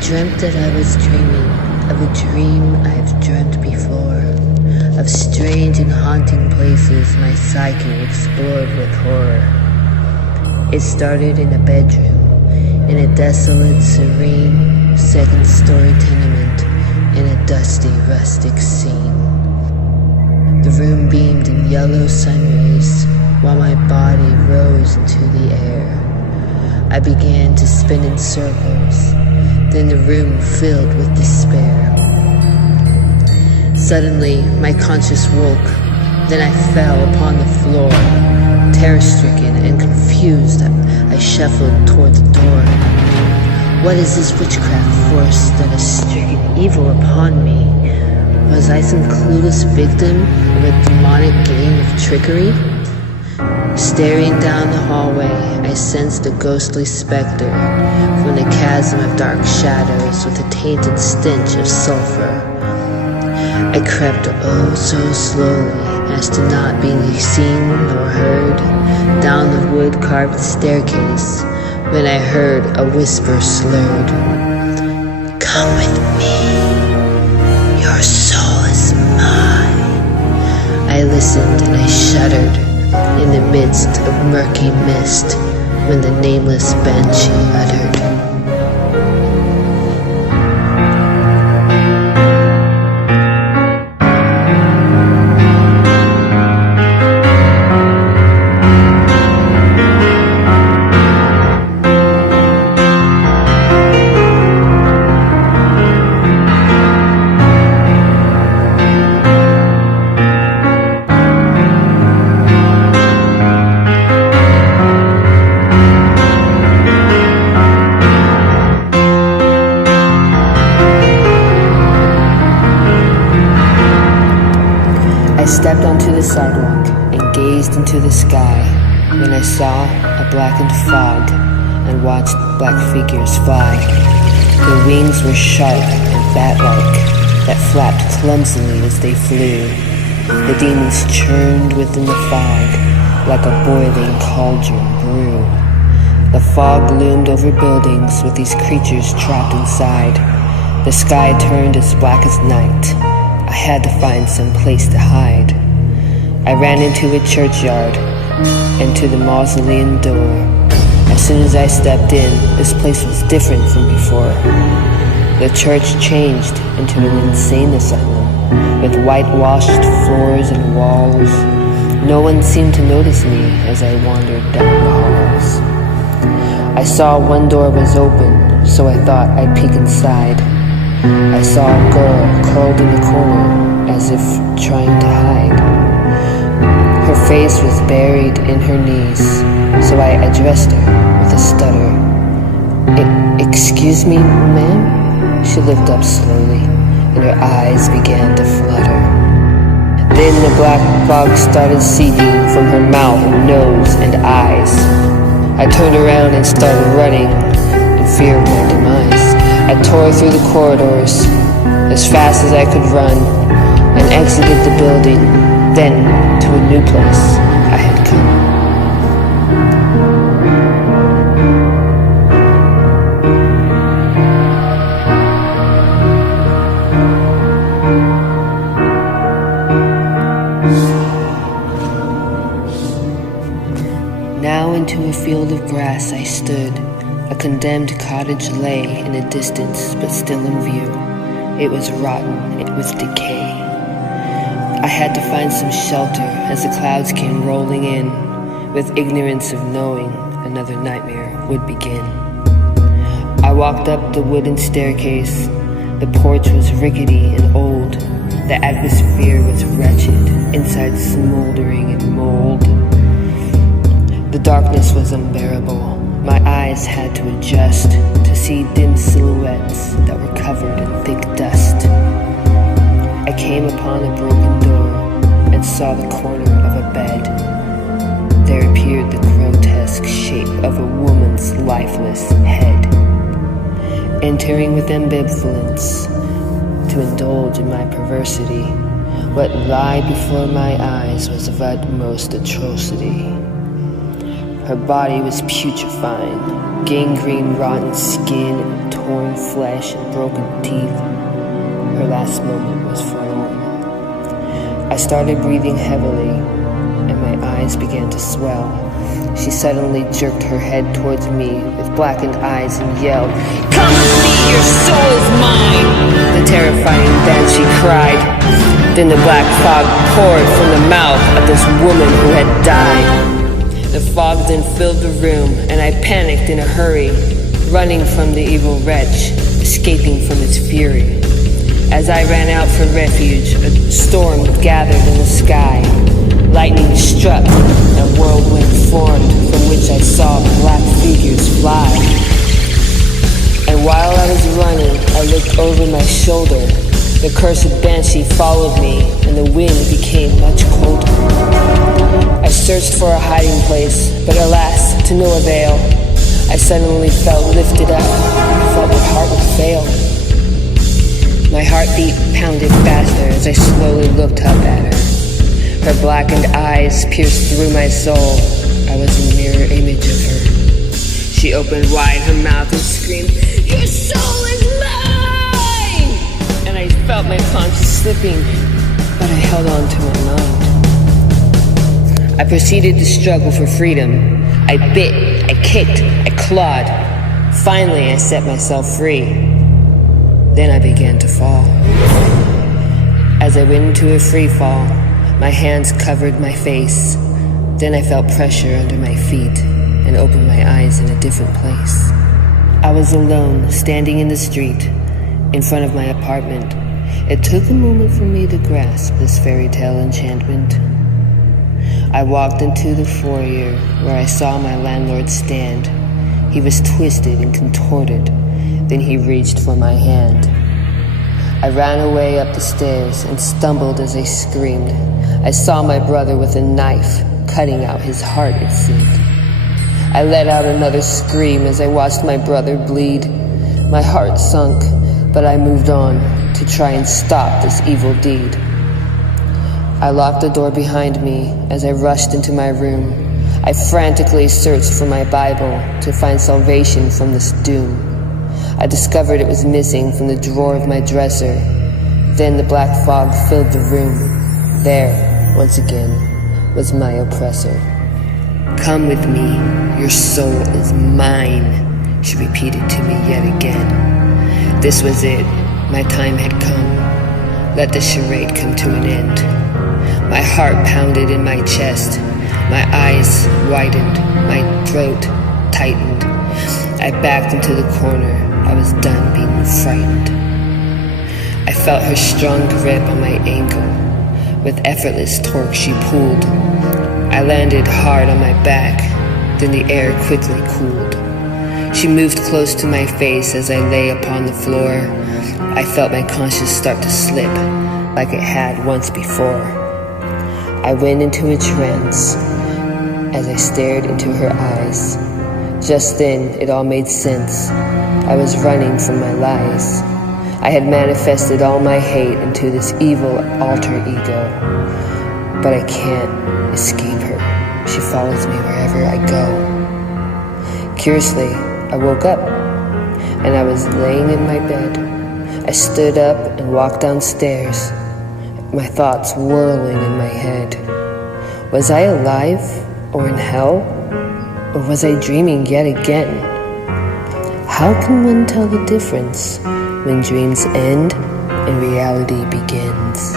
dreamt that I was dreaming of a dream I've dreamt before, of strange and haunting places my psyche explored with horror. It started in a bedroom, in a desolate, serene, second-story tenement in a dusty, rustic scene. The room beamed in yellow sun rays while my body rose into the air. I began to spin in circles, then the room filled with despair. Suddenly, my conscience woke, then I fell upon the floor. Terror-stricken and confused, I shuffled toward the door. What is this witchcraft force that has stricken evil upon me? Was I some clueless victim of a demonic game of trickery? Staring down the hallway, I sensed a ghostly specter from the chasm of dark shadows with a tainted stench of sulfur. I crept oh so slowly as to not be seen nor heard down the wood-carved staircase when I heard a whisper slurred. "Come with me, your soul is mine." I listened and I shuddered in the midst of murky mist when the nameless banshee uttered. I stepped onto the sidewalk and gazed into the sky when I saw a blackened fog and watched black figures fly. Their wings were sharp and bat-like that flapped clumsily as they flew. The demons churned within the fog like a boiling cauldron brew. The fog loomed over buildings with these creatures trapped inside. The sky turned as black as night. I had to find some place to hide. I ran into a churchyard and to the mausoleum door. As soon as I stepped in, this place was different from before. The church changed into an insane asylum with whitewashed floors and walls. No one seemed to notice me as I wandered down the halls. I saw one door was open, so I thought I'd peek inside. I saw a girl curled in the corner as if trying to hide. Her face was buried in her knees, so I addressed her with a stutter. "Excuse me, ma'am?" She looked up slowly, and her eyes began to flutter. Then the black fog started seeping from her mouth and nose and eyes. I turned around and started running in fear of my demise. I tore through the corridors as fast as I could run and exited the building, then to a new place I had come. Now into a field of grass I stood. A condemned cottage lay in the distance, but still in view. It was rotten with decay. I had to find some shelter as the clouds came rolling in, with ignorance of knowing another nightmare would begin. I walked up the wooden staircase. The porch was rickety and old. The atmosphere was wretched, inside smoldering in mold. The darkness was unbearable. My eyes had to adjust to see dim silhouettes that were covered in thick dust. I came upon a broken door and saw the corner of a bed. There appeared the grotesque shape of a woman's lifeless head. Entering with ambivalence to indulge in my perversity, what lay before my eyes was of utmost atrocity. Her body was putrefying, gangrene, rotten skin, and torn flesh and broken teeth. Her last moment was forlorn. I started breathing heavily, and my eyes began to swell. She suddenly jerked her head towards me with blackened eyes and yelled, "Come with me, your soul is mine!" The terrifying banshee cried. Then the black fog poured from the mouth of this woman who had died. The fog then filled the room, and I panicked in a hurry, running from the evil wretch, escaping from its fury. As I ran out for refuge, a storm gathered in the sky. Lightning struck, and a whirlwind formed from which I saw black figures fly. And while I was running, I looked over my shoulder. The cursed banshee followed me, and the wind became much colder. I searched for a hiding place, but alas, to no avail. I suddenly felt lifted up, felt my heart would fail. My heartbeat pounded faster as I slowly looked up at her. Her blackened eyes pierced through my soul. I was a mirror image of her. She opened wide her mouth and screamed, "Your soul is mine!" And I felt my conscience slipping, but I held on to my mind. I proceeded to struggle for freedom. I bit, I kicked, I clawed. Finally, I set myself free. Then I began to fall. As I went into a free fall, my hands covered my face. Then I felt pressure under my feet and opened my eyes in a different place. I was alone, standing in the street, in front of my apartment. It took a moment for me to grasp this fairy tale enchantment. I walked into the foyer where I saw my landlord stand. He was twisted and contorted. Then he reached for my hand. I ran away up the stairs and stumbled as I screamed. I saw my brother with a knife, cutting out his heart, it seemed. I let out another scream as I watched my brother bleed. My heart sunk, but I moved on to try and stop this evil deed. I locked the door behind me as I rushed into my room. I frantically searched for my Bible to find salvation from this doom. I discovered it was missing from the drawer of my dresser. Then the black fog filled the room. There, once again, was my oppressor. "Come with me, your soul is mine," she repeated to me yet again. This was it, my time had come. Let the charade come to an end. My heart pounded in my chest. My eyes widened, my throat tightened. I backed into the corner. I was done being frightened. I felt her strong grip on my ankle. With effortless torque she pulled. I landed hard on my back, then the air quickly cooled. She moved close to my face as I lay upon the floor. I felt my conscience start to slip, like it had once before. I went into a trance as I stared into her eyes. Just then, it all made sense. I was running from my lies. I had manifested all my hate into this evil alter ego. But I can't escape her. She follows me wherever I go. Curiously, I woke up, and I was laying in my bed. I stood up and walked downstairs, my thoughts whirling in my head. Was I alive or in hell? Or was I dreaming yet again? How can one tell the difference when dreams end and reality begins?